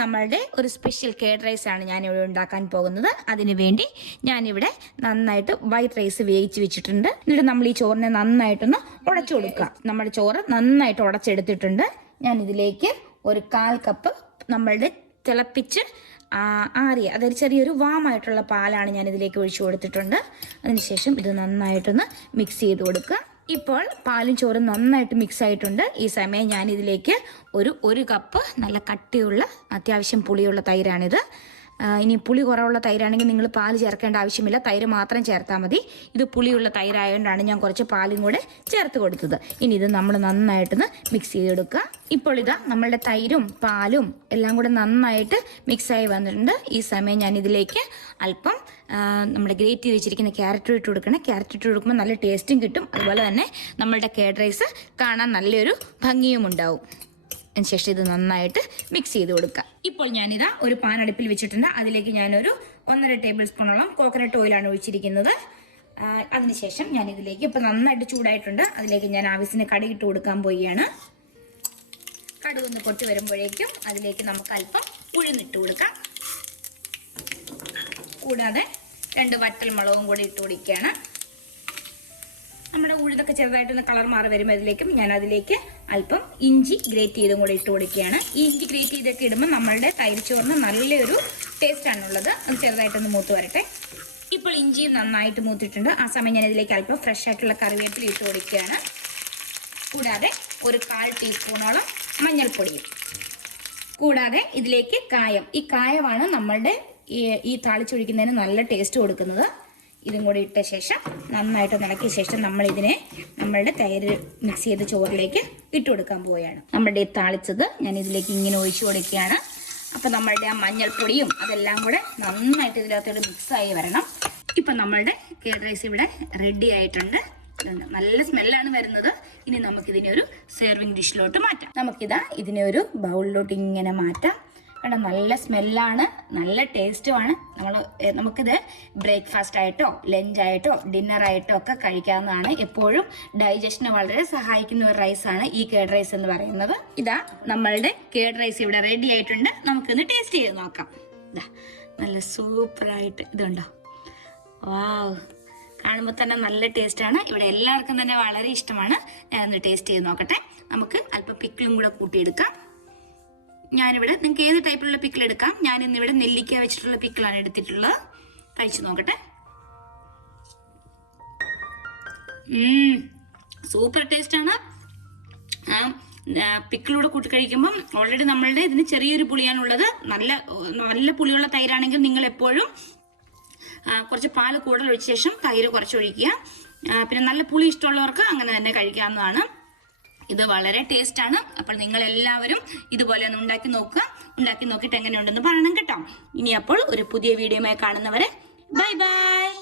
നമ്മളുടെ ഒരു special കേഡ് rice ആണ് ഞാനിവിടെ ഉണ്ടാക്കാൻ പോകുന്നത്. അതിനുവേണ്ടി ഞാനിവിടെ നന്നായിട്ട് വൈറ്റ് റൈസ് വേവിച്ച് വെച്ചിട്ടുണ്ട്. എന്നിട്ട് നമ്മൾ ഈ ചോറിനെ നന്നായിട്ടൊന്ന് ഉടച്ചു കൊടുക്കുക. നമ്മുടെ ചോറ് നന്നായിട്ട് ഉടച്ചെടുത്തിട്ടുണ്ട്. ഞാൻ ഇതിലേക്ക് ഒരു 1/4 കപ്പ് നമ്മളുടെ തിളപ്പിച്ച് ആറിയ, അതായത് ചെറിയൊരു വാമായിട്ടുള്ള പാലാണ് ഞാൻ ഇതിലേക്ക് ഒഴിച്ചു കൊടുത്തിട്ടുണ്ട്. അതിനുശേഷം ഇത് നന്നായിട്ടൊന്ന് മിക്സ് ചെയ്ത് കൊടുക്കുക. ഇപ്പോൾ പാലും ചോറും നന്നായിട്ട് മിക്സ് ആയിട്ടുണ്ട്. ഈ സമയം ഞാൻ ഇതിലേക്ക് ഒരു കപ്പ് നല്ല കട്ടിയുള്ള അത്യാവശ്യം പുളിയുള്ള തൈരാണിത്. ഇനി പുളി കുറവുള്ള തൈരാണെങ്കിൽ നിങ്ങൾ പാല് ചേർക്കേണ്ട ആവശ്യമില്ല, തൈര് മാത്രം ചേർത്താൽ മതി. ഇത് പുളിയുള്ള തൈരായതുകൊണ്ടാണ് ഞാൻ കുറച്ച് പാലും കൂടെ ചേർത്ത് കൊടുത്തത്. ഇനി ഇത് നമ്മൾ നന്നായിട്ടൊന്ന് മിക്സ് ചെയ്തെടുക്കുക. ഇപ്പോൾ ഇതാ നമ്മളുടെ തൈരും പാലും എല്ലാം കൂടെ നന്നായിട്ട് മിക്സായി വന്നിട്ടുണ്ട്. ഈ സമയം ഞാൻ ഇതിലേക്ക് അല്പം നമ്മുടെ ഗ്രേറ്റ് ചെയ്ത് വെച്ചിരിക്കുന്ന ക്യാരറ്റ് ഇട്ട് കൊടുക്കണം. ക്യാരറ്റ് ഇട്ട് കൊടുക്കുമ്പോൾ നല്ല ടേസ്റ്റും കിട്ടും. അതുപോലെ തന്നെ നമ്മളുടെ കേഡ് റൈസ് കാണാൻ നല്ലൊരു ഭംഗിയും ഉണ്ടാവും. അതിനുശേഷം ഇത് നന്നായിട്ട് മിക്സ് ചെയ്ത് കൊടുക്കുക. ഇപ്പോൾ ഞാനിതാ ഒരു പാൻ അടുപ്പിൽ വെച്ചിട്ടുണ്ട്. അതിലേക്ക് ഞാനൊരു 1.5 ടേബിൾ സ്പൂണോളം കോക്കനട്ട് ഓയിലാണ് ഒഴിച്ചിരിക്കുന്നത്. അതിനുശേഷം ഞാൻ ഇതിലേക്ക് ഇപ്പം നന്നായിട്ട് ചൂടായിട്ടുണ്ട്. അതിലേക്ക് ഞാൻ ആവശ്യത്തിന് കടുകിട്ട് കൊടുക്കാൻ പോവുകയാണ്. കടുകൊന്ന് പൊട്ടി വരുമ്പോഴേക്കും അതിലേക്ക് നമുക്ക് അല്പം ഉഴുന്നിട്ട് കൊടുക്കാം. കൂടാതെ 2 വറ്റൽ മുളകും കൂടി ഇട്ട് കൊടുക്കുകയാണ്. നമ്മുടെ ഉഴുതൊക്കെ ചെറുതായിട്ടൊന്ന് കളർ മാറി വരുമ്പോൾ അതിലേക്ക് അല്പം ഇഞ്ചി ഗ്രേറ്റ് ചെയ്തും കൂടെ ഇട്ട് കൊടുക്കുകയാണ്. ഈ ഇഞ്ചി ഗ്രേറ്റ് ചെയ്തൊക്കെ ഇടുമ്പോൾ നമ്മളുടെ തൈരിച്ചോറിന് നല്ലൊരു ടേസ്റ്റ് ആണുള്ളത്. അത് ചെറുതായിട്ടൊന്ന് മൂത്ത് വരട്ടെ. ഇപ്പോൾ ഇഞ്ചിയും നന്നായിട്ട് മൂത്തിട്ടുണ്ട്. ആ സമയം ഞാൻ ഇതിലേക്ക് അല്പം ഫ്രഷ് ആയിട്ടുള്ള കറിവേപ്പില ഇട്ട് കൊടുക്കുകയാണ്. കൂടാതെ ഒരു 1/4 ടീസ്പൂണോളം മഞ്ഞൾപ്പൊടിയും. കൂടാതെ ഇതിലേക്ക് കായം. ഈ കായമാണ് നമ്മളുടെ ഈ താളിച്ചൊഴിക്കുന്നതിന് നല്ല ടേസ്റ്റ് കൊടുക്കുന്നത്. ഇതും കൂടി ഇട്ട ശേഷം നന്നായിട്ട് ഇളക്കിയ ശേഷം നമ്മളുടെ തൈര് മിക്സ് ചെയ്ത ചോറിലേക്ക് ഇട്ട് കൊടുക്കാൻ പോവുകയാണ്. നമ്മളുടെ താളിച്ചത് ഞാൻ ഇതിലേക്ക് ഇങ്ങനെ ഒഴിച്ചു കൊടുക്കുകയാണ്. അപ്പം നമ്മളുടെ ആ മഞ്ഞൾപ്പൊടിയും അതെല്ലാം കൂടെ നന്നായിട്ട് ഇതിനകത്തോട് മിക്സായി വരണം. ഇപ്പം നമ്മളുടെ കേഡ് റൈസ് ഇവിടെ റെഡി ആയിട്ടുണ്ട്. നല്ല സ്മെല്ലാണ് വരുന്നത്. ഇനി നമുക്കിതിനെ ഒരു സെർവിങ് ഡിഷിലോട്ട് മാറ്റാം. ഇതിനെ ഒരു ബൗളിലോട്ട് ഇങ്ങനെ മാറ്റാം. കാരണം നല്ല സ്മെല്ലാണ്, നല്ല ടേസ്റ്റുമാണ്. നമുക്കിത് ബ്രേക്ക്ഫാസ്റ്റ് ആയിട്ടോ ലഞ്ചായിട്ടോ ഡിന്നറായിട്ടോ ഒക്കെ കഴിക്കാവുന്നതാണ്. എപ്പോഴും ഡൈജഷന് വളരെ സഹായിക്കുന്ന ഒരു റൈസാണ് ഈ കേഡ് റൈസ് എന്ന് പറയുന്നത്. ഇതാ നമ്മളുടെ കേഡ് റൈസ് ഇവിടെ റെഡി ആയിട്ടുണ്ട്. നമുക്കൊന്ന് ടേസ്റ്റ് ചെയ്ത് നോക്കാം. ഇതാ നല്ല സൂപ്പറായിട്ട് ഇതുണ്ടോ, വാവ്, കാണുമ്പോൾ തന്നെ നല്ല ടേസ്റ്റാണ്. ഇവിടെ എല്ലാവർക്കും തന്നെ വളരെ ഇഷ്ടമാണ്. ഞാനൊന്ന് ടേസ്റ്റ് ചെയ്ത് നോക്കട്ടെ. നമുക്ക് അല്പം പിക്കിളും കൂടെ കൂട്ടിയെടുക്കാം. ഞാനിവിടെ നിങ്ങൾക്ക് ഏത് ടൈപ്പിലുള്ള പിക്കിൾ എടുക്കാം. ഞാൻ ഇന്നിവിടെ നെല്ലിക്ക വെച്ചിട്ടുള്ള പിക്കിളാണ് എടുത്തിട്ടുള്ളത്. കഴിച്ചു നോക്കട്ടെ. സൂപ്പർ ടേസ്റ്റ് ആണ്. പിക്കിളൂടെ കൂട്ടി കഴിക്കുമ്പം ഓൾറെഡി നമ്മളുടെ ഇതിന് ചെറിയൊരു പുളിയാണുള്ളത്. നല്ല പുളിയുള്ള തൈരാണെങ്കിൽ നിങ്ങൾ എപ്പോഴും കുറച്ച് പാല് കൂടുതൽ ഒഴിച്ച ശേഷം തൈര് കുറച്ചൊഴിക്കുക. പിന്നെ നല്ല പുളി ഇഷ്ടമുള്ളവർക്ക് അങ്ങനെ തന്നെ കഴിക്കാവുന്നതാണ്. ഇത് വളരെ ടേസ്റ്റ് ആണ്. അപ്പോൾ നിങ്ങൾ എല്ലാവരും ഇതുപോലെ ഒന്ന് ഉണ്ടാക്കി നോക്കുക. ഉണ്ടാക്കി നോക്കിയിട്ട് എങ്ങനെയുണ്ടെന്ന് പറയണം കേട്ടോ. ഇനി അപ്പോൾ ഒരു പുതിയ വീഡിയോയുമായി കാണുന്നവരെ ബൈ ബൈ.